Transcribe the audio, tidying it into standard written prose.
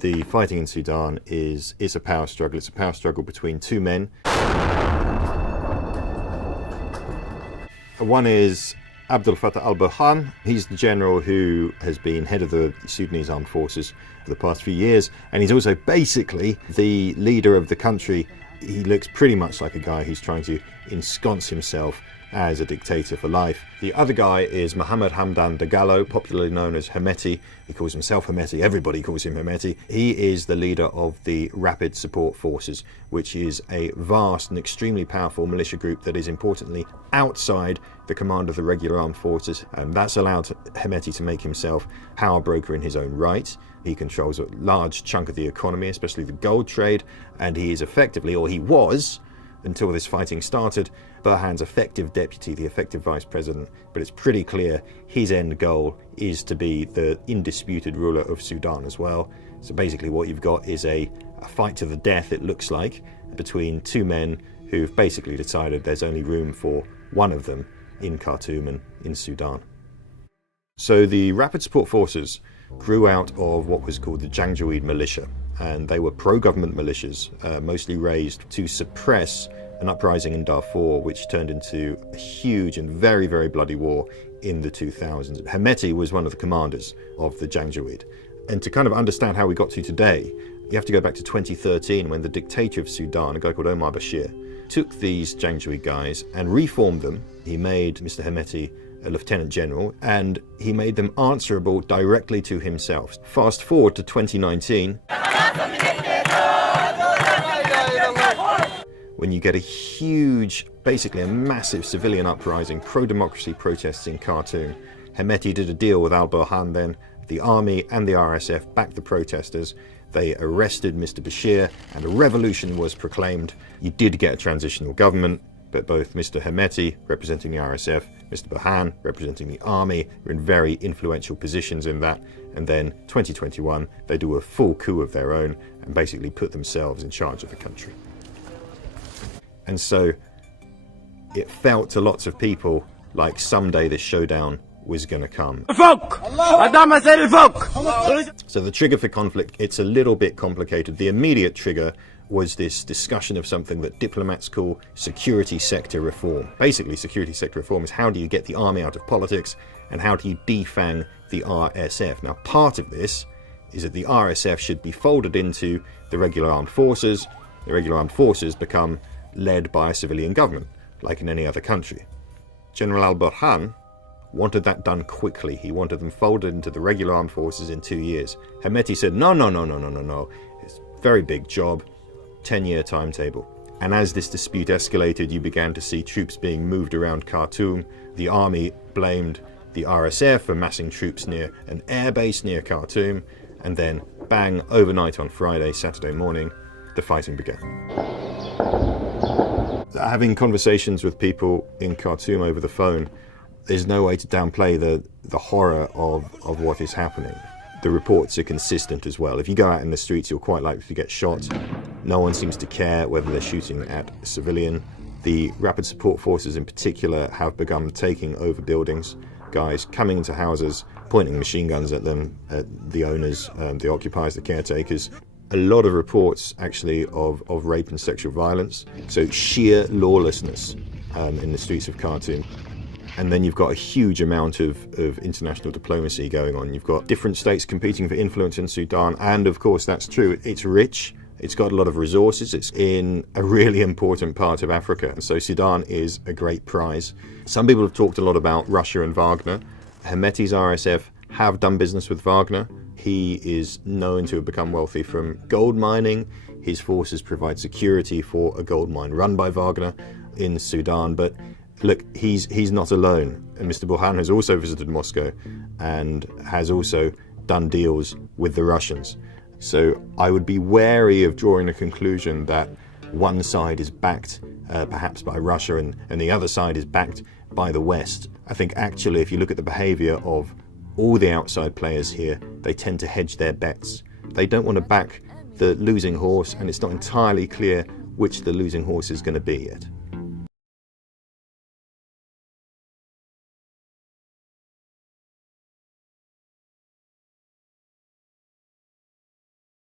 The fighting in Sudan is a power struggle. It's a power struggle between two men. One is Abdel Fattah al-Burhan. He's the general who has been head of the Sudanese armed forces for the past few years, and he's also basically the leader of the country. He looks pretty much like a guy who's trying to ensconce himself as a dictator for life. The other guy is Mohammed Hamdan Dagalo, popularly known as Hemeti. He calls himself Hemeti, everybody calls him Hemeti. He is the leader of the Rapid Support Forces, which is a vast and extremely powerful militia group that is importantly outside the command of the regular armed forces, and that's allowed Hemeti to make himself power broker in his own right. He controls a large chunk of the economy, especially the gold trade, and he is effectively, or he was, until this fighting started, Burhan's effective deputy, the effective vice president. But it's pretty clear his end goal is to be the indisputed ruler of Sudan as well. So basically what you've got is a fight to the death, it looks like, between two men who've basically decided there's only room for one of them in Khartoum and in Sudan. So the Rapid Support Forces grew out of what was called the Janjaweed militia, and they were pro-government militias, mostly raised to suppress an uprising in Darfur, which turned into a huge and very, very bloody war in the 2000s. Hemeti was one of the commanders of the Janjaweed. And to kind of understand how we got to today, you have to go back to 2013 when the dictator of Sudan, a guy called Omar al-Bashir, took these Janjaweed guys and reformed them. He made Mr. Hemeti a lieutenant general, and he made them answerable directly to himself. Fast forward to 2019, when you get a huge, basically a massive civilian uprising, pro-democracy protests in Khartoum. Hemeti did a deal with al-Burhan then. The army and the RSF backed the protesters. They arrested Mr. Bashir and a revolution was proclaimed. You did get a transitional government, but both Mr. Hemeti, representing the RSF, Mr. Burhan, representing the army, were in very influential positions in that. And then 2021, they do a full coup of their own and basically put themselves in charge of the country. And so it felt to lots of people like someday this showdown was going to come. So the trigger for conflict, it's a little bit complicated. The immediate trigger was this discussion of something that diplomats call security sector reform. Basically, security sector reform is how do you get the army out of politics and how do you defang the RSF. Now, part of this is that the RSF should be folded into the regular armed forces. The regular armed forces become led by a civilian government, like in any other country. General al-Burhan wanted that done quickly. He wanted them folded into the regular armed forces in 2 years. Hemeti said, no. It's a very big job, 10-year timetable. And as this dispute escalated, you began to see troops being moved around Khartoum. The army blamed the RSF for massing troops near an airbase near Khartoum. And then, bang, overnight on Friday, Saturday morning, the fighting began. Having conversations with people in Khartoum over the phone, there's no way to downplay the horror of what is happening. The reports are consistent as well. If you go out in the streets, you're quite likely to get shot. No one seems to care whether they're shooting at a civilian. The Rapid Support Forces in particular have begun taking over buildings, guys coming into houses, pointing machine guns at them, at the owners, the occupiers, the caretakers. A lot of reports actually of rape and sexual violence. So sheer lawlessness in the streets of Khartoum. And then you've got a huge amount of international diplomacy going on. You've got different states competing for influence in Sudan. And of course, that's true. It's rich. It's got a lot of resources. It's in a really important part of Africa. So Sudan is a great prize. Some people have talked a lot about Russia and Wagner. Hemeti's RSF have done business with Wagner. He is known to have become wealthy from gold mining. His forces provide security for a gold mine run by Wagner in Sudan. But look, he's not alone. And Mr. Burhan has also visited Moscow and has also done deals with the Russians. So I would be wary of drawing a conclusion that one side is backed perhaps by Russia and the other side is backed by the West. I think actually if you look at the behavior of all the outside players here, they tend to hedge their bets. They don't want to back the losing horse, and it's not entirely clear which the losing horse is going to be yet.